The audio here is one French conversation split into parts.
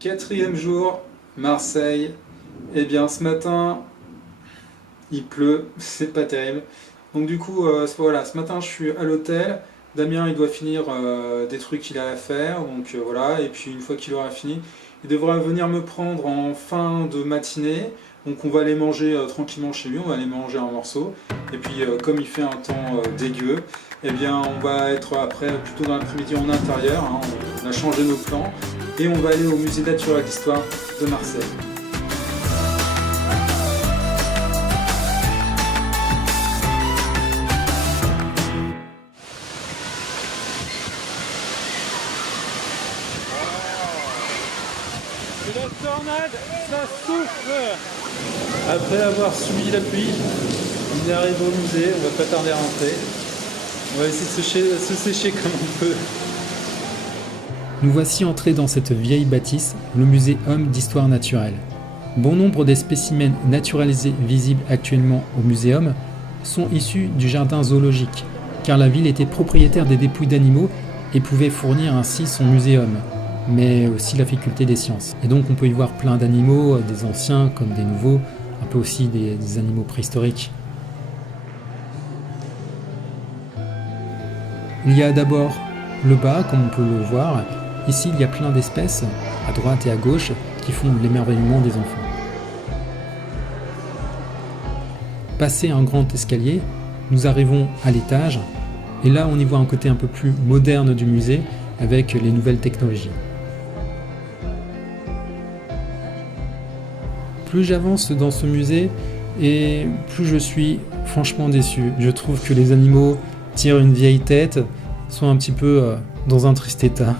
Quatrième jour, Marseille. Eh bien, ce matin, il pleut, c'est pas terrible. Donc du coup, voilà, ce matin, je suis à l'hôtel. Damien, il doit finir des trucs qu'il a à faire, donc voilà. Et puis une fois qu'il aura fini, il devra venir me prendre en fin de matinée. Donc on va aller manger tranquillement chez lui, on va aller manger un morceau. Et puis comme il fait un temps dégueu, eh bien on va être après plutôt dans l'après-midi en intérieur, hein. On a changé nos plans et on va aller au musée naturel d'histoire de Marseille. C'est la tornade, ça souffle. Après avoir subi la pluie, on est arrivé au musée, on va pas tarder à rentrer. On va essayer de se sécher comme on peut. Nous voici entrés dans cette vieille bâtisse, le musée Homme d'Histoire Naturelle. Bon nombre des spécimens naturalisés visibles actuellement au muséum sont issus du jardin zoologique, car la ville était propriétaire des dépouilles d'animaux et pouvait fournir ainsi son muséum, mais aussi la faculté des sciences. Et donc on peut y voir plein d'animaux, des anciens comme des nouveaux, un peu aussi des animaux préhistoriques. Il y a d'abord le bas, comme on peut le voir. Ici, il y a plein d'espèces, à droite et à gauche, qui font l'émerveillement des enfants. Passé un grand escalier, nous arrivons à l'étage, et là on y voit un côté un peu plus moderne du musée, avec les nouvelles technologies. Plus j'avance dans ce musée, et plus je suis franchement déçu. Je trouve que les animaux tirent une vieille tête, sont un petit peu dans un triste état.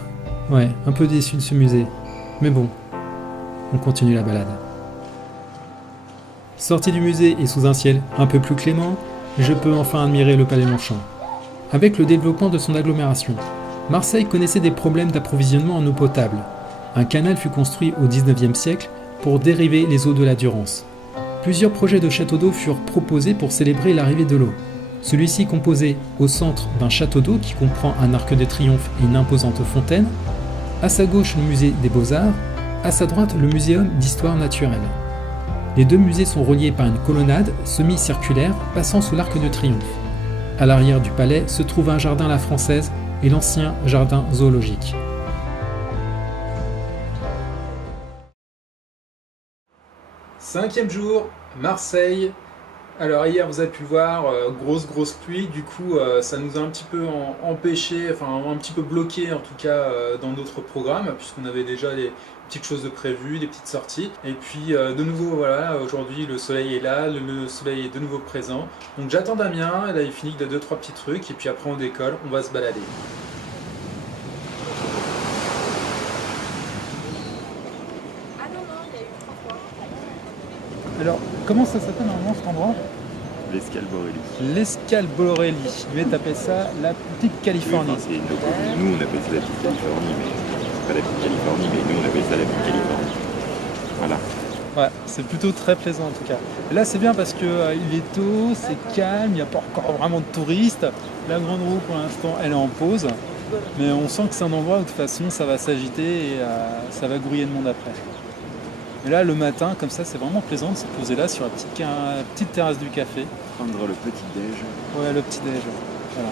Ouais, un peu déçu de ce musée. Mais bon, on continue la balade. Sorti du musée et sous un ciel un peu plus clément, je peux enfin admirer le Palais Longchamp. Avec le développement de son agglomération, Marseille connaissait des problèmes d'approvisionnement en eau potable. Un canal fut construit au XIXe siècle pour dériver les eaux de la Durance. Plusieurs projets de châteaux d'eau furent proposés pour célébrer l'arrivée de l'eau. Celui-ci composé au centre d'un château d'eau qui comprend un arc de triomphe et une imposante fontaine, à sa gauche le musée des Beaux-Arts, à sa droite le muséum d'histoire naturelle. Les deux musées sont reliés par une colonnade semi-circulaire passant sous l'arc de triomphe. À l'arrière du palais se trouve un jardin à la française et l'ancien jardin zoologique. Cinquième jour, Marseille. Alors hier vous avez pu voir, grosse pluie, du coup ça nous a un petit peu empêché, enfin un petit peu bloqué en tout cas dans notre programme, puisqu'on avait déjà des petites choses de prévues, des petites sorties. Et puis de nouveau voilà, aujourd'hui le soleil est là, le soleil est de nouveau présent. Donc j'attends Damien, là il finit de 2-3 petits trucs, et puis après on décolle, on va se balader. Alors, comment ça s'appelle normalement cet endroit? L'Escale Borelli. L'Escale Borelli. Je vais taper ça, la petite Californie. Oui, enfin, nous on appelle ça la petite Californie, mais c'est pas la petite Californie, mais nous on appelle ça la petite Californie. Voilà. Ouais, c'est plutôt très plaisant en tout cas. Et là c'est bien parce que il est tôt, c'est calme, il n'y a pas encore vraiment de touristes. La grande roue pour l'instant elle est en pause. Mais on sent que c'est un endroit où de toute façon ça va s'agiter et ça va grouiller de monde après. Et là, le matin, comme ça, c'est vraiment plaisant de se poser là sur la petite terrasse du café. Prendre le petit déj. Ouais, le petit déj. Voilà.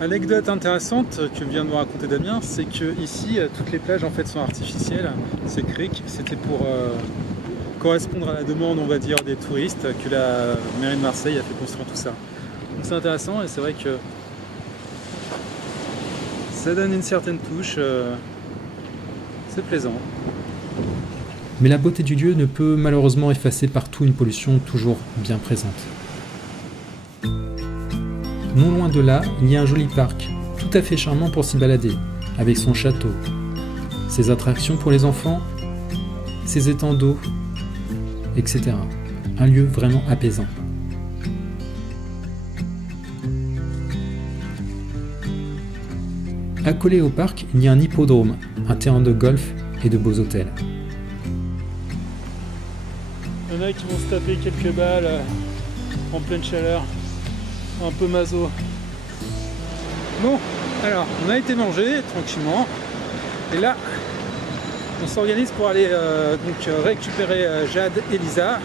Anecdote intéressante que vient de me raconter Damien, c'est que ici toutes les plages en fait sont artificielles. Ces criques, c'était pour correspondre à la demande, on va dire, des touristes que la mairie de Marseille a fait construire tout ça. Donc c'est intéressant et c'est vrai que ça donne une certaine touche. C'est plaisant. Mais la beauté du lieu ne peut malheureusement effacer partout une pollution toujours bien présente. Non loin de là, il y a un joli parc, tout à fait charmant pour s'y balader, avec son château, ses attractions pour les enfants, ses étangs d'eau, etc. Un lieu vraiment apaisant. Accolé au parc, il y a un hippodrome, un terrain de golf et de beaux hôtels. Il y en a qui vont se taper quelques balles en pleine chaleur, un peu maso. Bon, alors on a été manger tranquillement et là on s'organise pour aller récupérer Jade et Lisa.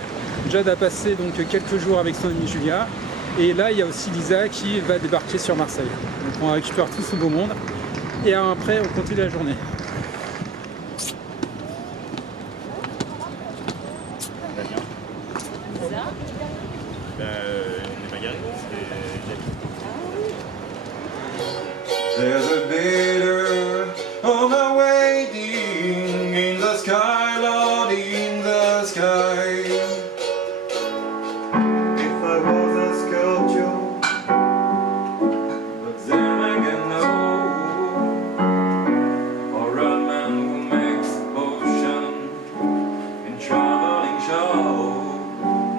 Jade a passé donc quelques jours avec son amie Julia et là il y a aussi Lisa qui va débarquer sur Marseille. Donc on récupère tout ce beau monde et après on continue la journée. There's a bitter on my waiting in the sky, Lord, in the sky. If I was a sculpture, but then again no, or a man who makes potion in traveling show,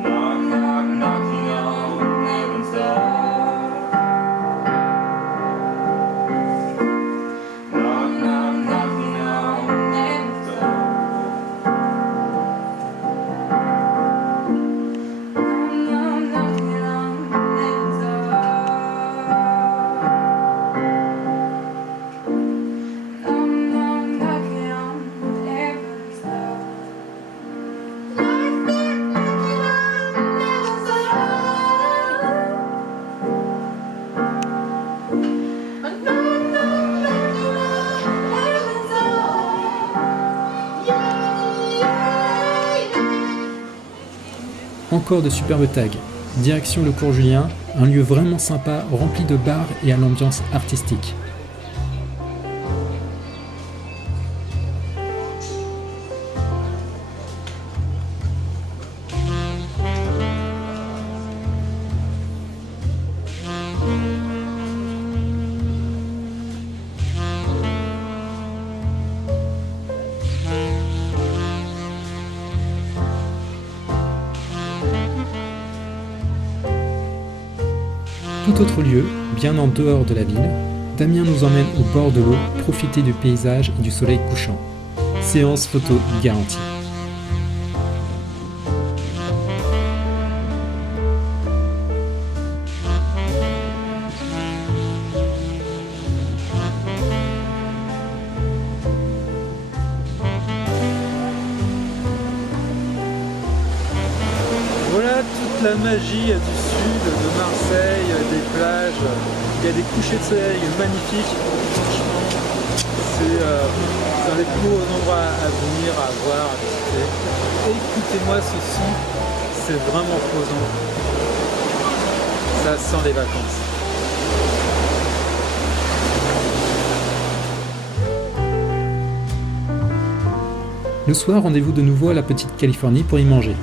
knock knock knocking on heaven's door. Encore de superbes tags. Direction le cours Julien, un lieu vraiment sympa, rempli de bars et à l'ambiance artistique. Tout autre lieu, bien en dehors de la ville, Damien nous emmène au bord de l'eau profiter du paysage et du soleil couchant. Séance photo garantie. Voilà toute la magie du sud de Marseille, des plages, il y a des couchers de soleil magnifiques. Franchement, c'est un des plus beaux endroits à venir, à voir, à visiter. Écoutez-moi ce son, c'est vraiment posant. Ça sent les vacances. Le soir, rendez-vous de nouveau à la Petite Californie pour y manger.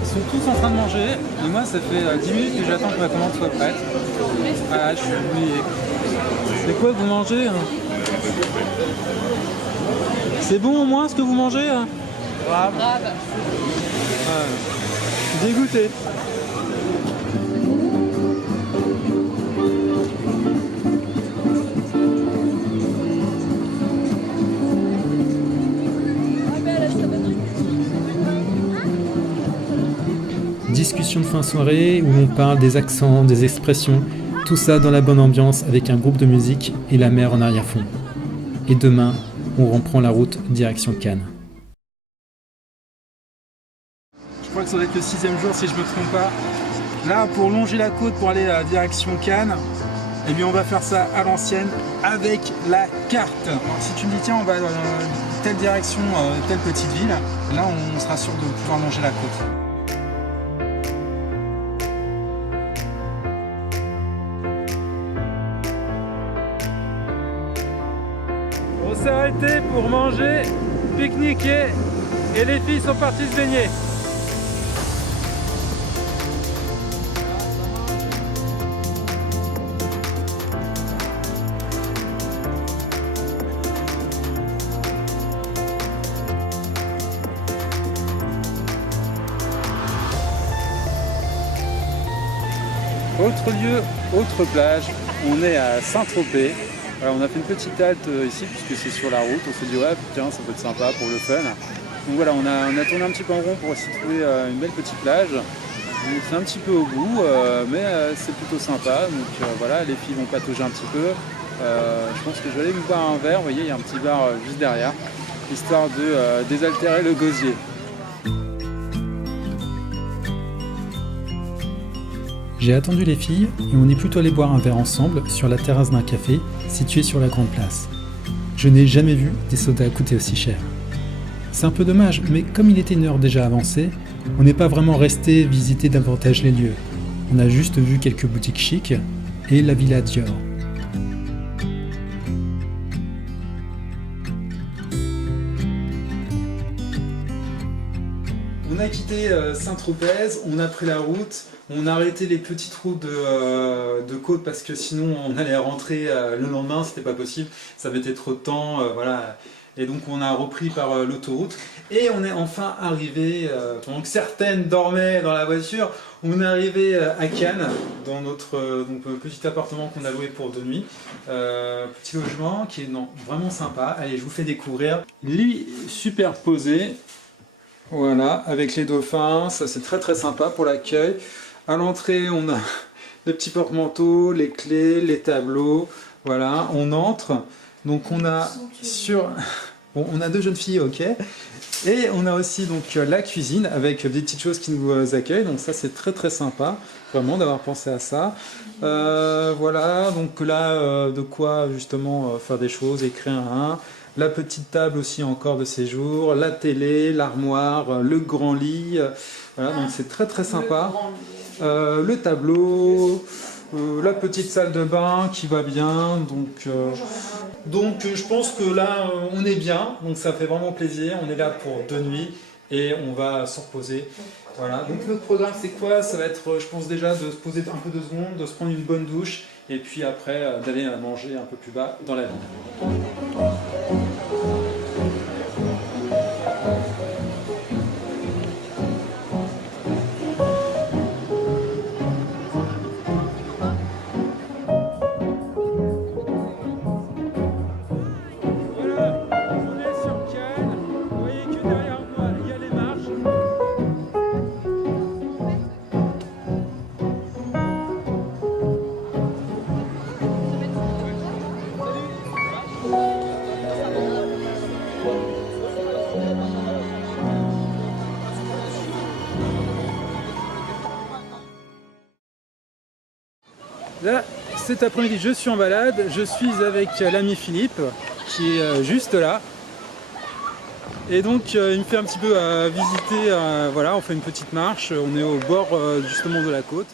Ils sont tous en train de manger, et moi ça fait 10 minutes que j'attends que ma commande soit prête. Voilà, je suis mouillé. C'est quoi que vous mangez hein? C'est bon au moins ce que vous mangez hein? Grave. Ouais. Je suis dégoûté. Discussion de fin soirée où on parle des accents, des expressions, tout ça dans la bonne ambiance avec un groupe de musique et la mer en arrière-fond. Et demain, on reprend la route direction Cannes. Je crois que ça doit être le 6e jour si je me trompe pas. Là, pour longer la côte pour aller à direction Cannes, eh bien on va faire ça à l'ancienne avec la carte. Alors, si tu me dis tiens on va dans telle direction, telle petite ville, là on sera sûr de pouvoir longer la côte. On s'est arrêté pour manger, pique-niquer et les filles sont parties se baigner. Autre lieu, autre plage, on est à Saint-Tropez. Voilà, on a fait une petite halte ici puisque c'est sur la route. On s'est dit ouais tiens ça peut être sympa pour le fun. Donc voilà, on a tourné un petit peu en rond pour essayer de trouver une belle petite plage. C'est un petit peu au bout, mais c'est plutôt sympa. Donc voilà, les filles vont patauger un petit peu. Je pense que je vais aller me boire un verre. Vous voyez, il y a un petit bar juste derrière, histoire de désaltérer le gosier. J'ai attendu les filles et on est plutôt allé boire un verre ensemble sur la terrasse d'un café situé sur la Grande Place. Je n'ai jamais vu des sodas coûter aussi cher. C'est un peu dommage, mais comme il était une heure déjà avancée, on n'est pas vraiment resté visiter davantage les lieux. On a juste vu quelques boutiques chics et la Villa Dior. On a quitté Saint-Tropez, on a pris la route, on a arrêté les petites routes de côte parce que sinon on allait rentrer le lendemain, c'était pas possible, ça mettait trop de temps, voilà. Et donc on a repris par l'autoroute et on est enfin arrivé, pendant que certaines dormaient dans la voiture, on est arrivé à Cannes, dans notre petit appartement qu'on a loué pour 2 nuits. Petit logement qui est vraiment sympa, allez je vous fais découvrir. Lit superposé. Voilà, avec les dauphins, ça c'est très très sympa pour l'accueil. À l'entrée, on a les petits porte-manteaux, les clés, les tableaux. Voilà, on entre. Donc on a bon, on a 2 jeunes filles, ok. Et on a aussi donc la cuisine avec des petites choses qui nous accueillent. Donc ça c'est très très sympa, vraiment d'avoir pensé à ça. Voilà, donc là de quoi justement faire des choses, écrire un. La petite table aussi encore de séjour, la télé, l'armoire, le grand lit, voilà, donc c'est très très sympa. Le tableau, la petite salle de bain qui va bien, donc je pense que là on est bien, donc ça fait vraiment plaisir, on est là pour 2 nuits et on va se reposer. Voilà, donc notre programme c'est quoi? Ça va être je pense déjà de se poser un peu 2 secondes, de se prendre une bonne douche et puis après d'aller manger un peu plus bas dans la ville. Là, cet après-midi, je suis en balade, je suis avec l'ami Philippe, qui est juste là. Et donc, il me fait un petit peu visiter, voilà, on fait une petite marche, on est au bord justement de la côte.